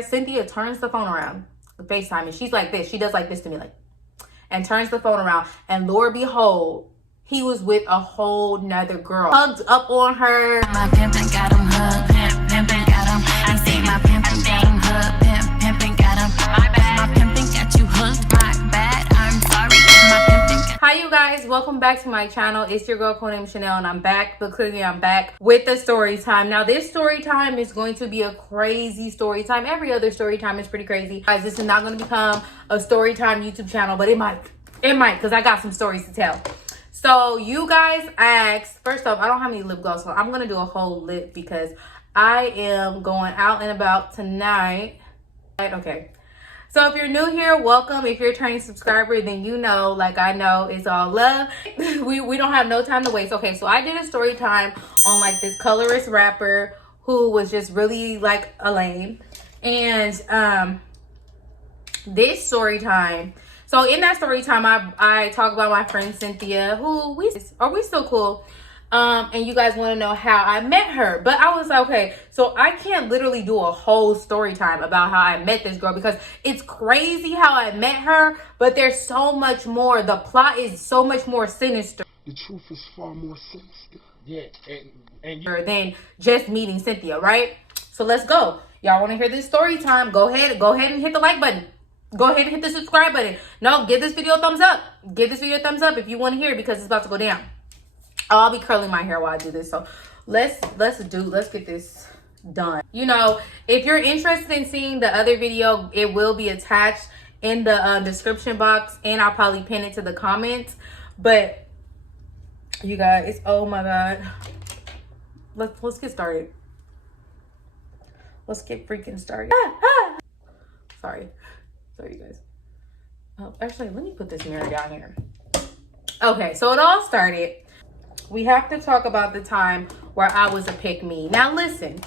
Cynthia turns the phone around, FaceTime, and she's like this. She does like this to me, like, and turns the phone around. And Lord behold, he was with a whole nother girl. Hugged up on her. My pimpin' got him hugged, pimpin' got him. I say my pimpin' got him hugged, pimpin' got him. My bad, my pimpin' got you hooked. My bad, I'm sorry. My pimpin' got. Hi you guys, welcome back to my channel. It's your girl Codenamechanel, and I'm back, but clearly I'm back with the story time. Now this story time is going to be a crazy story time. Every other story time is pretty crazy. Guys, this is not going to become a story time YouTube channel, but it might because I got some stories to tell. So you guys asked, first off, I don't have any lip gloss on. I'm going to do a whole lip because I am going out and about tonight. Okay. So if you're new here, welcome. If you're a returning subscriber, then you know, like I know, it's all love. we don't have no time to waste. Okay, so I did a story time on like this colorist rapper who was just really like a lame. And this story time, so in that story time, I talk about my friend Cynthia, who we still cool. And you guys want to know how I met her. But I was like, okay, so I can't literally do a whole story time about how I met this girl because it's crazy how I met her, but there's so much more. The plot is so much more sinister. The truth is far more sinister. Yeah, and than just meeting Cynthia, right? So let's go. Y'all want to hear this story time? Go ahead and hit the like button. Go ahead and hit the subscribe button. No, give this video a thumbs up. Give this video a thumbs up if you want to hear it because it's about to go down. I'll be curling my hair while I do this. So let's get this done. You know, if you're interested in seeing the other video, it will be attached in the description box, and I'll probably pin it to the comments. But you guys, oh my God, let's get started. Let's get freaking started. Sorry, you guys. Oh, actually, let me put this mirror down here. Okay, so it all started. We have to talk about the time where I was a pick-me. Now listen,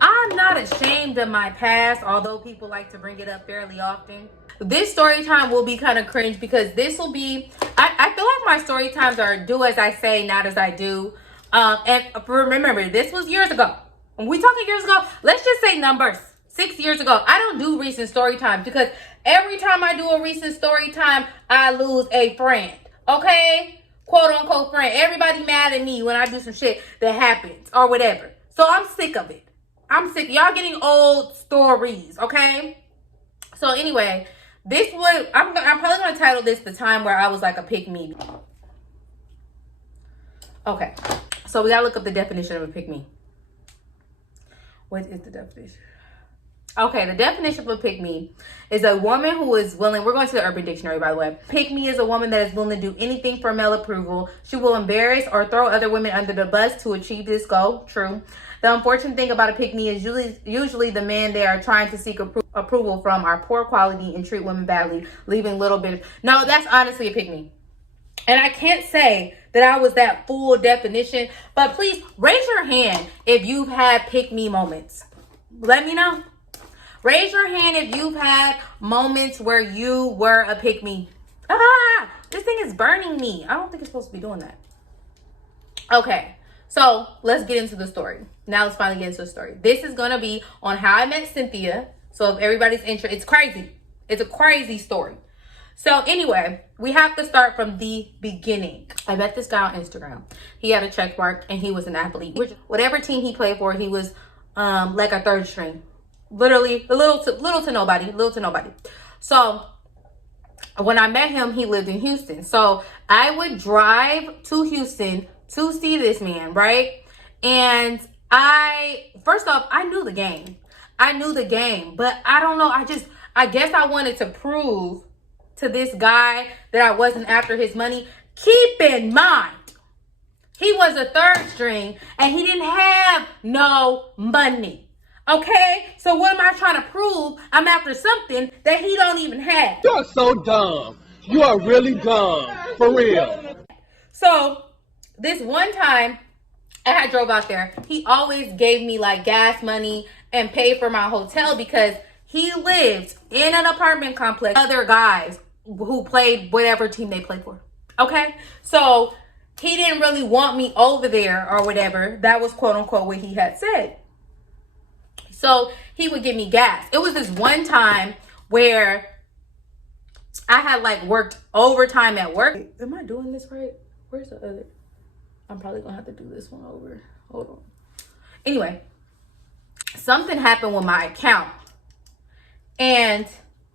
I'm not ashamed of my past, although people like to bring it up fairly often. This story time will be kind of cringe because this will be, I feel like my story times are do as I say, not as I do. And remember, this was years ago. When we talking years ago, let's just say numbers. 6 years ago. I don't do recent story times because every time I do a recent story time, I lose a friend. Okay? Quote unquote friend. Everybody mad at me when I do some shit that happens or whatever. So I'm sick of it. I'm sick. Y'all getting old stories, okay? So anyway, this was, I'm probably going to title this The Time Where I Was Like a Pick-Me. Okay. So we got to look up the definition of a pick-me. What is the definition? Okay, the definition of a pick-me is a woman who is willing, we're going to the Urban Dictionary, by the way. Pick-me is a woman that is willing to do anything for male approval. She will embarrass or throw other women under the bus to achieve this goal. True. The unfortunate thing about a pick-me is usually the men they are trying to seek approval from are poor quality and treat women badly, leaving little bit of... No, that's honestly a pick-me. And I can't say that I was that full definition, but please raise your hand if you've had pick-me moments. Let me know. Raise your hand if you've had moments where you were a pick-me. Ah, this thing is burning me. I don't think it's supposed to be doing that. Okay, so let's get into the story. Now let's finally get into the story. This is going to be on how I met Cynthia. So if everybody's interested, it's crazy. It's a crazy story. So anyway, we have to start from the beginning. I met this guy on Instagram. He had a check mark and he was an athlete. Whatever team he played for, he was like a third string. Literally little to nobody. So when I met him, he lived in Houston. So I would drive to Houston to see this man, right? And first off, I knew the game. But I don't know. I guess I wanted to prove to this guy that I wasn't after his money. Keep in mind, he was a third string and he didn't have no money. Okay, so what am I trying to prove? I'm after something that he don't even have. You're so dumb. You are really dumb. For real. So this one time I drove out there, he always gave me like gas money and paid for my hotel because he lived in an apartment complex with other guys who played whatever team they played for. Okay, so he didn't really want me over there or whatever. That was quote unquote what he had said. So he would give me gas. It was this one time where I had like worked overtime at work. Am I doing this right? Where's the other? I'm probably gonna have to do this one over. Hold on. Anyway, something happened with my account. And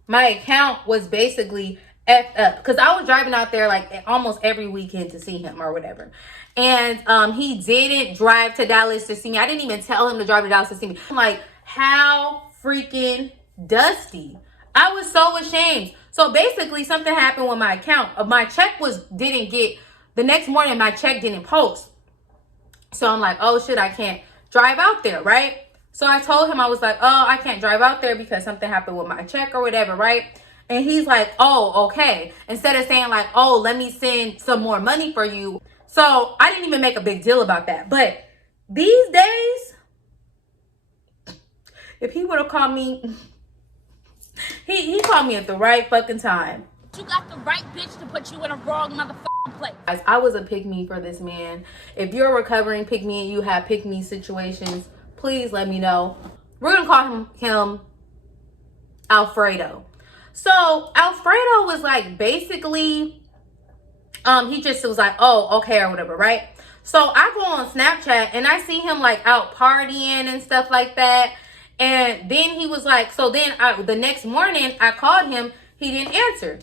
my account was basically effed up. Because I was driving out there like almost every weekend to see him or whatever. And he didn't drive to Dallas to see me. I didn't even tell him to drive to Dallas to see me. I'm like, how freaking dusty. I was so ashamed. So basically something happened with my account. My check didn't get, the next morning my check didn't post. So I'm like, oh shit, I can't drive out there, right? So I told him, I was like, oh, I can't drive out there because something happened with my check or whatever, right? And he's like, oh, okay. Instead of saying like, oh, let me send some more money for you. So I didn't even make a big deal about that. But these days, if he would have called me, he called me at the right fucking time. You got the right bitch to put you in a wrong motherfucking place. Guys, I was a pick-me for this man. If you're a recovering pick-me and you have pick-me situations, please let me know. We're gonna call him Alfredo. So Alfredo was like basically, he just was like, oh, okay, or whatever, right? So I go on Snapchat and I see him like out partying and stuff like that. And then he was like, so then the next morning I called him, he didn't answer.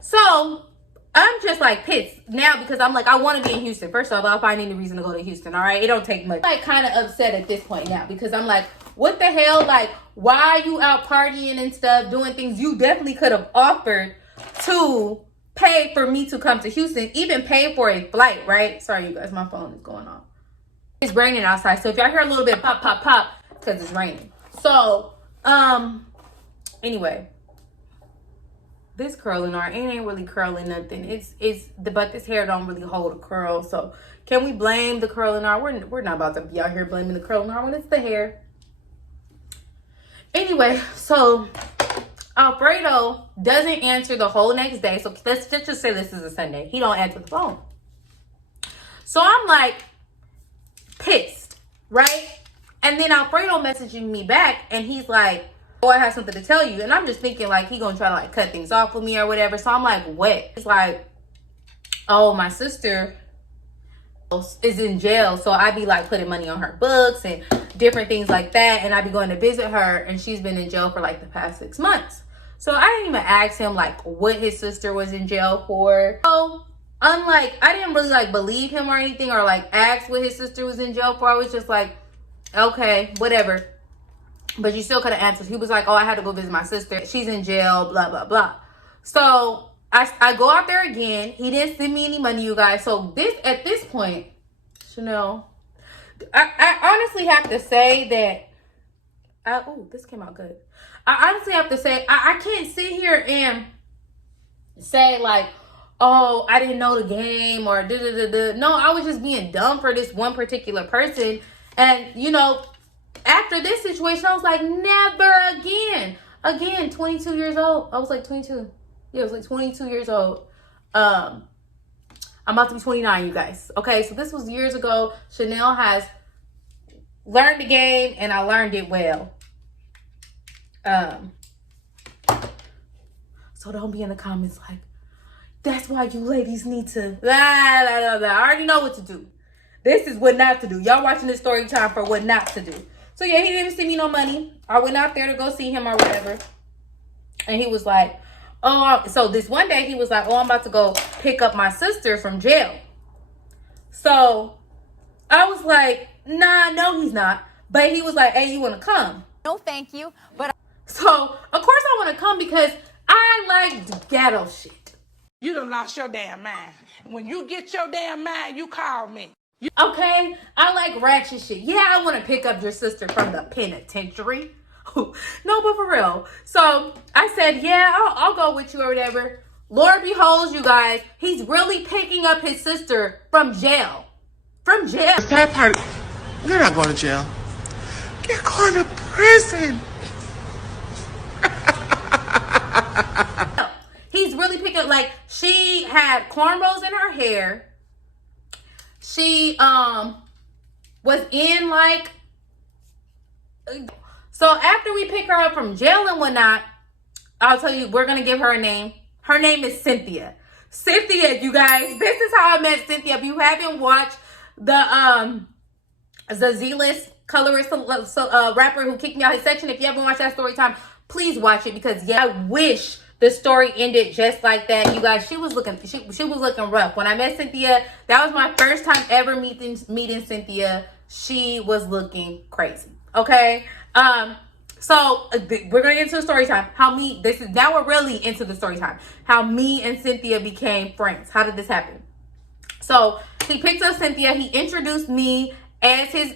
So I'm just like pissed now because I'm like, I want to be in Houston. First off, I'll find any reason to go to Houston. All right. It don't take much. I'm like kind of upset at this point now because I'm like, what the hell? Like, why are you out partying and stuff, doing things you definitely could have offered to pay for me to come to Houston, even pay for a flight, right? Sorry, you guys, my phone is going off. It's raining outside. So if y'all hear a little bit of pop, pop, pop, because it's raining. So, anyway. This curling art, it ain't really curling nothing. But this hair don't really hold a curl. So can we blame the curling art? We're not about to be out here blaming the curling art when it's the hair. Anyway, so Alfredo doesn't answer the whole next day. So let's just say this is a Sunday. He don't answer the phone. So I'm like pissed, right? And then Alfredo messaging me back and he's like, oh, I have something to tell you. And I'm just thinking like he gonna try to like cut things off with me or whatever. So I'm like, what? It's like, oh, my sister is in jail. So I be like putting money on her books and different things like that. And I be going to visit her and she's been in jail for like the past 6 months. So I didn't even ask him like what his sister was in jail for. So unlike, I didn't really like believe him or anything or like ask what his sister was in jail for. I was just like, okay, whatever. But you still could have answered. He was like, oh, I had to go visit my sister. She's in jail, blah, blah, blah. So I go out there again. He didn't send me any money, you guys. So at this point, Chanel, I honestly have to say that, oh, this came out good. I honestly have to say, I can't sit here and say like, oh, I didn't know the game or da-da-da-da. No, I was just being dumb for this one particular person. And, you know, after this situation, I was like, never again. Again, 22 years old. I was like 22. Yeah, I was like 22 years old. I'm about to be 29, you guys. Okay, so this was years ago. Chanel has learned the game, and I learned it well. So don't be in the comments like, that's why you ladies need to, blah, blah, blah. I already know what to do. This is what not to do. Y'all watching this story time for what not to do. So yeah, he didn't send me no money. I went out there to go see him or whatever. And he was like, oh, so this one day he was like, oh, I'm about to go pick up my sister from jail. So I was like, nah, no, he's not. But he was like, hey, you want to come? No, thank you. But So of course I want to come because I like ghetto shit. You done lost your damn mind. When you get your damn mind, you call me. Okay, I like ratchet shit. Yeah, I want to pick up your sister from the penitentiary. No, but for real. So I said, yeah, I'll go with you or whatever. Lord beholds, you guys, he's really picking up his sister from jail. From jail. That part, you're not going to jail. You're going to prison. He's really picking up, like, she had cornrows in her hair. She was in like, So after we pick her up from jail and whatnot, I'll tell you, we're going to give her a name. Her name is Cynthia. Cynthia, you guys, this is how I met Cynthia. If you haven't watched the Z-List colorist rapper who kicked me out his section, if you haven't watched that story time, please watch it, because yeah, I wish the story ended just like that. You guys, she was looking rough. When I met Cynthia, that was my first time ever meeting Cynthia. She was looking crazy. Okay. So we're gonna get into the story time. Now we're really into the story time. How me and Cynthia became friends. How did this happen? So he picked up Cynthia. He introduced me as his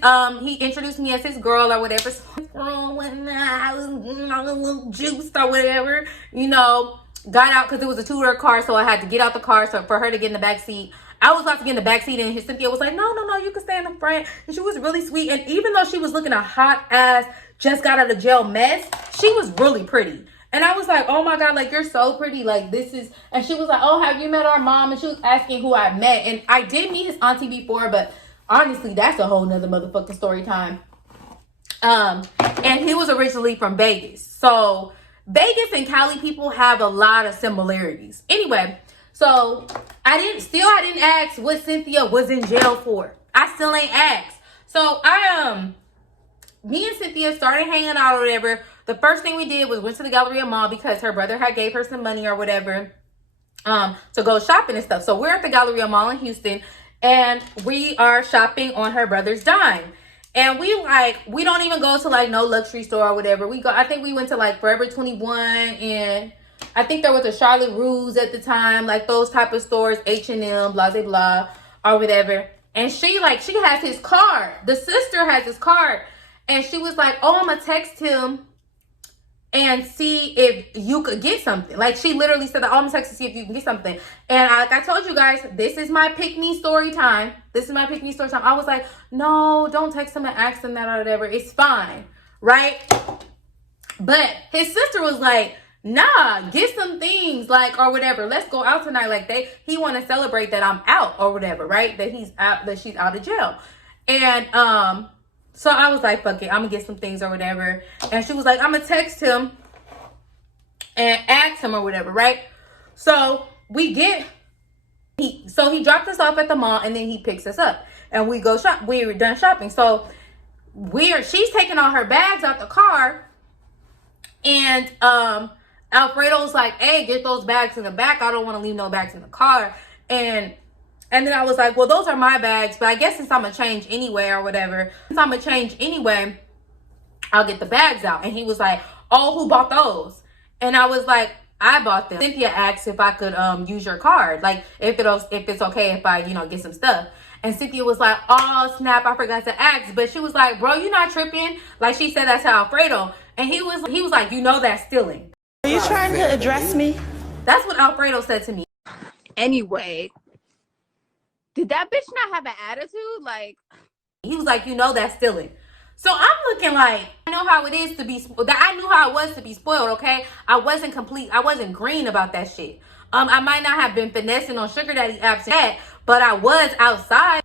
girl or whatever. So I was a little juiced or whatever, you know. Got out because it was a two-door car, so I had to get out the car so for her to get in the back seat. I was about to get in the back seat, and Cynthia was like, no, you can stay in the front. And she was really sweet. And even though she was looking a hot ass, just got out of jail mess, she was really pretty. And I was like, oh my God, like, you're so pretty. Like, this is, and she was like, oh, have you met our mom? And she was asking who I met. And I did meet his auntie before, but honestly, that's a whole nother motherfucking story time. And he was originally from Vegas. So Vegas and Cali people have a lot of similarities. Anyway, so I didn't ask what Cynthia was in jail for. I still ain't asked. So me and Cynthia started hanging out or whatever. The first thing we did was went to the Galleria Mall because her brother had gave her some money or whatever to go shopping and stuff. So we're at the Galleria Mall in Houston, and we are shopping on her brother's dime. And we don't even go to like no luxury store or whatever. I think we went to like Forever 21, and I think there was a Charlotte Russe at the time, like those type of stores, H&M, blah, blah, blah, or whatever. And she has his card. The sister has his card. And she was like, oh, I'm going to text him and see if you could get something. Like, she literally said that, oh, I'm going to text to see if you can get something. And like I told you guys, this is my Pickme story time. I was like, no, don't text him and ask him that or whatever. It's fine, right? But his sister was like, nah, get some things, like, or whatever. Let's go out tonight. Like, he want to celebrate that I'm out or whatever, right? That she's out of jail. And so I was like, fuck it, I'm gonna get some things or whatever. And she was like, I'm gonna text him and ask him or whatever, right? So he dropped us off at the mall, and then he picks us up and we go shop. We're done shopping. So she's taking all her bags out the car, and Alfredo's like, hey, get those bags in the back. I don't want to leave no bags in the car. And then I was like, well, those are my bags, but I guess since I'm going to change anyway or whatever, I'll get the bags out. And he was like, oh, who bought those? And I was like, I bought them. Cynthia asked if I could use your card, like if it's okay if I, get some stuff. And Cynthia was like, oh, snap, I forgot to ask. But she was like, bro, you're not tripping. Like, she said that to Alfredo. And he was like, that's stealing. Are you trying to address me? That's what Alfredo said to me. Anyway, did that bitch not have an attitude? Like, he was like, that's stealing. So I'm looking like, I know how it is to be, I knew how it was to be spoiled, okay? I wasn't green about that shit. I might not have been finessing on Sugar Daddy apps yet, but I was outside.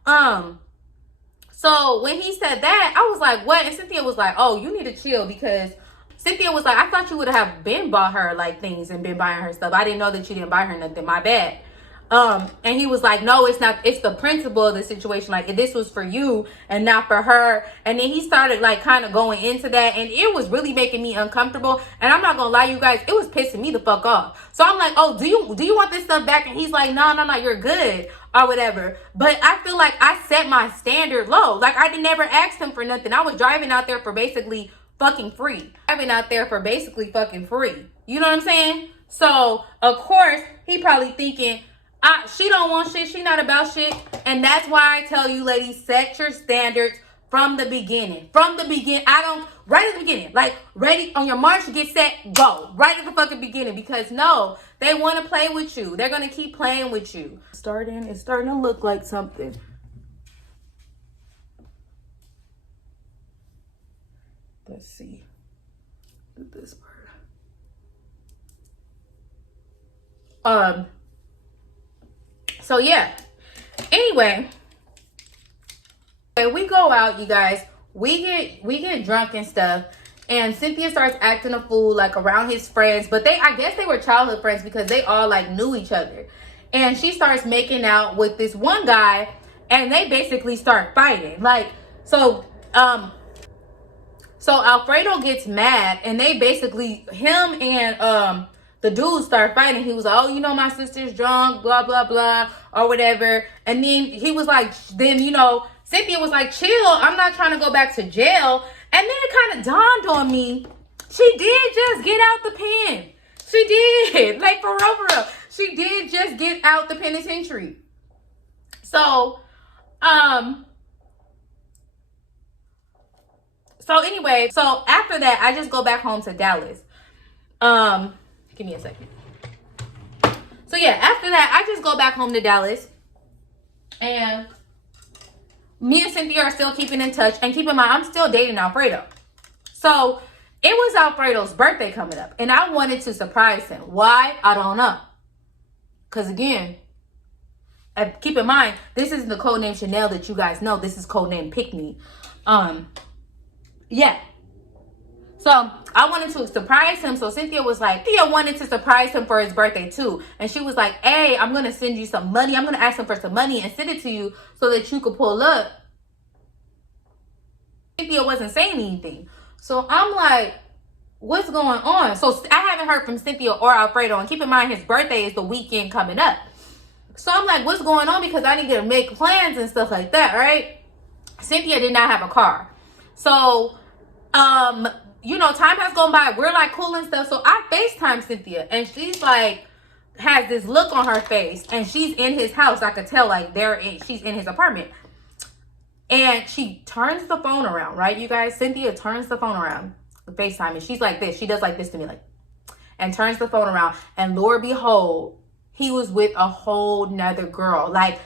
So when he said that, I was like, what? And Cynthia was like, oh, you need to chill, because Cynthia was like, I thought you would have been bought her like things and been buying her stuff. I didn't know that you didn't buy her nothing. My bad. And he was like, no, it's not, it's the principle of the situation. Like, this was for you and not for her. And then he started like kind of going into that, and it was really making me uncomfortable. And I'm not gonna lie, you guys, it was pissing me the fuck off. So I'm like, oh, do you want this stuff back? And he's like, no, you're good or whatever. But I feel like I set my standard low. Like, I never asked him for nothing. I was driving out there for basically fucking free. You know what I'm saying? So of course he probably thinking, she don't want shit. She not about shit. And that's why I tell you, ladies, set your standards from the beginning. Right at the beginning. Like, ready on your march, get set, go. Right at the fucking beginning. Because no, they want to play with you. They're going to keep playing with you. It's starting to look like something. Let's see. Do this part. So yeah, anyway, we go out, you guys, we get drunk and stuff, And Cynthia starts acting a fool like around his friends, but I guess they were childhood friends because they all like knew each other. And she starts making out with this one guy, and they basically start fighting. Like, so Alfredo gets mad, and they basically, him and the dude start fighting. He was like, oh, you know, my sister's drunk, blah, blah, blah, or whatever. And then he was like, Cynthia was like, chill, I'm not trying to go back to jail. And then it kind of dawned on me, she did just get out the pen. She did. Like, for real. She did just get out the penitentiary. So anyway, so after that, I just go back home to Dallas. Give me a second. So yeah, after that, I just go back home to Dallas. And me and Cynthia are still keeping in touch. And keep in mind, I'm still dating Alfredo. So it was Alfredo's birthday coming up. And I wanted to surprise him. Why? I don't know. Because again, keep in mind, this isn't the Codenamechanel that you guys know. This is codename Pickme. Yeah. So I wanted to surprise him. So Cynthia wanted to surprise him for his birthday too. And she was like, hey, I'm going to send you some money. I'm going to ask him for some money and send it to you so that you could pull up. Cynthia wasn't saying anything. So I'm like, what's going on? So I haven't heard from Cynthia or Alfredo. And keep in mind, his birthday is the weekend coming up. So I'm like, what's going on? Because I need to make plans and stuff like that, right? Cynthia did not have a car. So, time has gone by. We're like cool and stuff. So I FaceTime Cynthia. And she's like, has this look on her face. And she's in his house. I could tell like she's in his apartment. And she turns the phone around, right, you guys? Cynthia turns the phone around, FaceTime, and she's like this. She does like this to me, like, and turns the phone around. And Lord behold, he was with a whole nother girl, like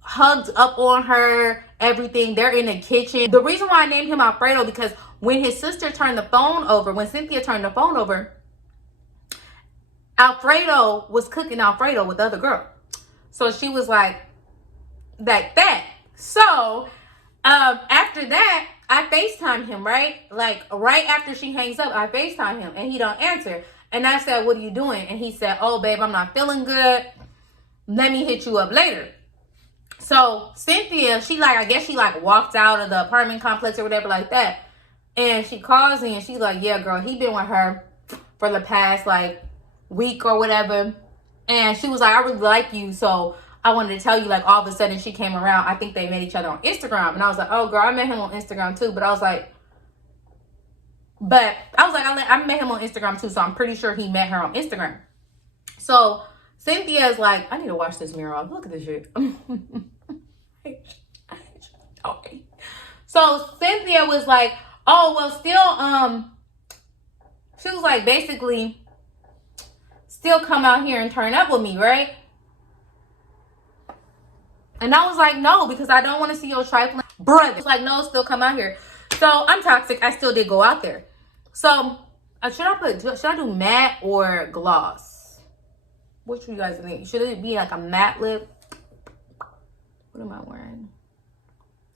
hugged up on her, everything. They're in the kitchen. The reason why I named him Alfredo, because when his sister turned the phone over, when Cynthia turned the phone over, Alfredo was cooking Alfredo with the other girl. So she was like that. So, after that, I FaceTime him, right? Like, right after she hangs up, I FaceTime him, and he don't answer. And I said, what are you doing? And he said, oh, babe, I'm not feeling good. Let me hit you up later. So, Cynthia, I guess she walked out of the apartment complex or whatever like that. And she calls me, and she's like, yeah, girl, he been with her for the past, week or whatever. And she was like, I really like you, so I wanted to tell you, all of a sudden she came around. I think they met each other on Instagram. And I was like, oh, girl, I met him on Instagram too. But I met him on Instagram too. So I'm pretty sure he met her on Instagram. So Cynthia's like, I need to wash this mirror off. Look at this shit. Okay. So Cynthia was like, oh, well, still, she was like, basically, still come out here and turn up with me, right? And I was like, no, because I don't want to see your trifling brother. It's like, no, still come out here. So I'm toxic. I still did go out there. So should I do matte or gloss? Which you guys think? Should it be like a matte lip? What am I wearing?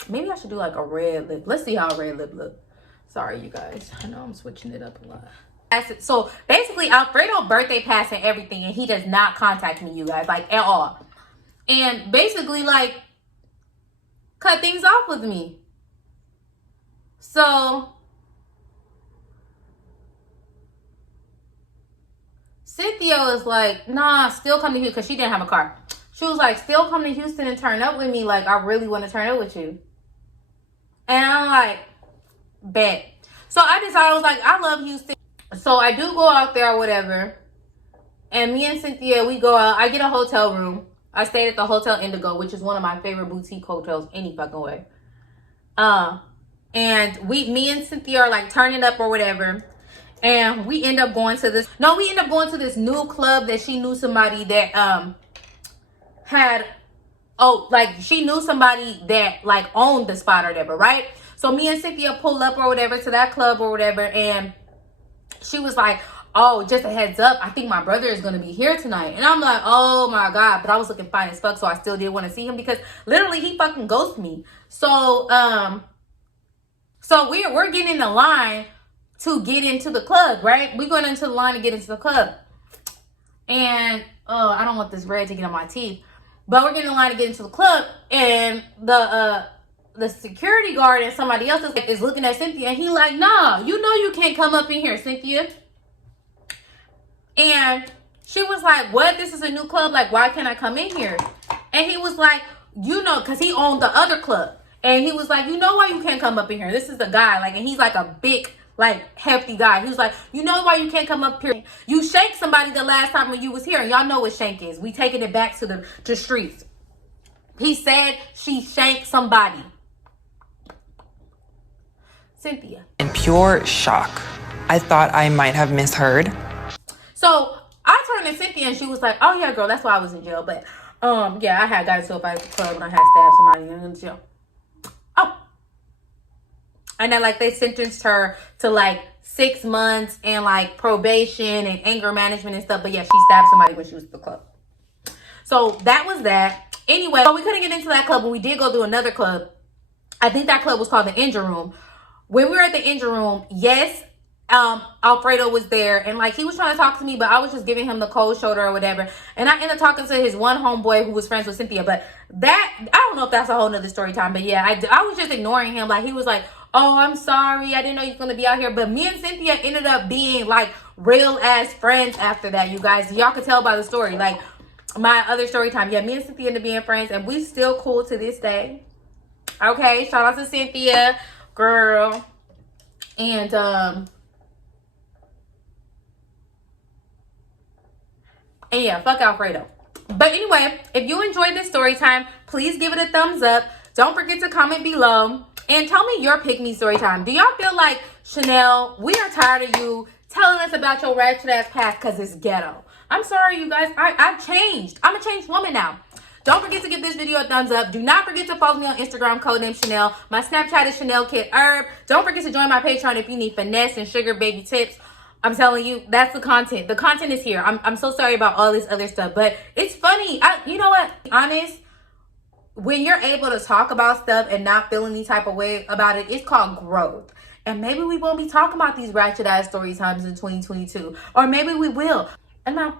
Maybe I should do a red lip. Let's see how a red lip look. Sorry, you guys. I know I'm switching it up a lot. So basically, Alfredo birthday pass and everything, and he does not contact me, you guys, at all. And basically, cut things off with me. So Cynthia was like, nah, still come to Houston, because she didn't have a car. She was like, still come to Houston and turn up with me. I really want to turn up with you. And I'm like, bet. So I decided, I was like, I love Houston. So I do go out there or whatever. And me and Cynthia, we go out. I get a hotel room. I stayed at the Hotel Indigo, which is one of my favorite boutique hotels any fucking way. And me and Cynthia are turning up or whatever. And we end up going to this new club that she knew somebody that she knew somebody that owned the spot or whatever, right? So me and Cynthia pull up or whatever to that club or whatever, and she was like, oh, just a heads up, I think my brother is going to be here tonight. And I'm like, oh my God. But I was looking fine as fuck, so I still did want to see him, because literally he fucking ghosted me. So we're getting in the line to get into the club, right? We going into the line to get into the club. And I don't want this red to get on my teeth. But we're getting in line to get into the club. And the security guard and somebody else is looking at Cynthia. And he like, nah, you know you can't come up in here, Cynthia. And she was like, what? This is a new club. Like, why can't I come in here? And he was like, you know, because he owned the other club. And he was like, you know why you can't come up in here? This is the guy. Like, and he's like a big, like, hefty guy. He was like, you know why you can't come up here? You shanked somebody the last time when you was here. And y'all know what shank is. We taking it back to the streets. He said she shanked somebody. Cynthia. In pure shock. I thought I might have misheard. So I turned to Cynthia and she was like, oh yeah, girl, that's why I was in jail. But yeah, I had got into a fight at the club and I had stabbed somebody in jail. Oh. And then like they sentenced her to like 6 months and like probation and anger management and stuff. But yeah, she stabbed somebody when she was at the club. So that was that. Anyway, so we couldn't get into that club, but we did go to another club. I think that club was called the Engine Room. When we were at the Engine Room, yes, Alfredo was there and like he was trying to talk to me, but I was just giving him the cold shoulder or whatever. And I ended up talking to his one homeboy who was friends with Cynthia. But that, I don't know if that's a whole nother story time. But yeah, I was just ignoring him. Like he was like, oh, I'm sorry, I didn't know you were gonna be out here. But me and Cynthia ended up being like real ass friends after that, you guys. Y'all could tell by the story. Like my other story time. Yeah, me and Cynthia ended up being friends and we still cool to this day. Okay, shout out to Cynthia, girl. And yeah, fuck Alfredo. But anyway, if you enjoyed this story time, please give it a thumbs up. Don't forget to comment below and tell me your pick me story time. Do y'all feel like, Chanel, we are tired of you telling us about your ratchet ass past because it's ghetto? I'm sorry, you guys. I've changed. I'm a changed woman now. Don't forget to give this video a thumbs up. Do not forget to follow me on Instagram, Codenamechanel. My Snapchat is Chanel Kid Herb. Don't forget to join my Patreon if you need finesse and sugar baby tips. I'm telling you, that's the content. The content is here. I'm so sorry about all this other stuff, but it's funny. You know what? Honest, when you're able to talk about stuff and not feel any type of way about it, it's called growth. And maybe we won't be talking about these ratchet ass story times in 2022. Or maybe we will. I'm out.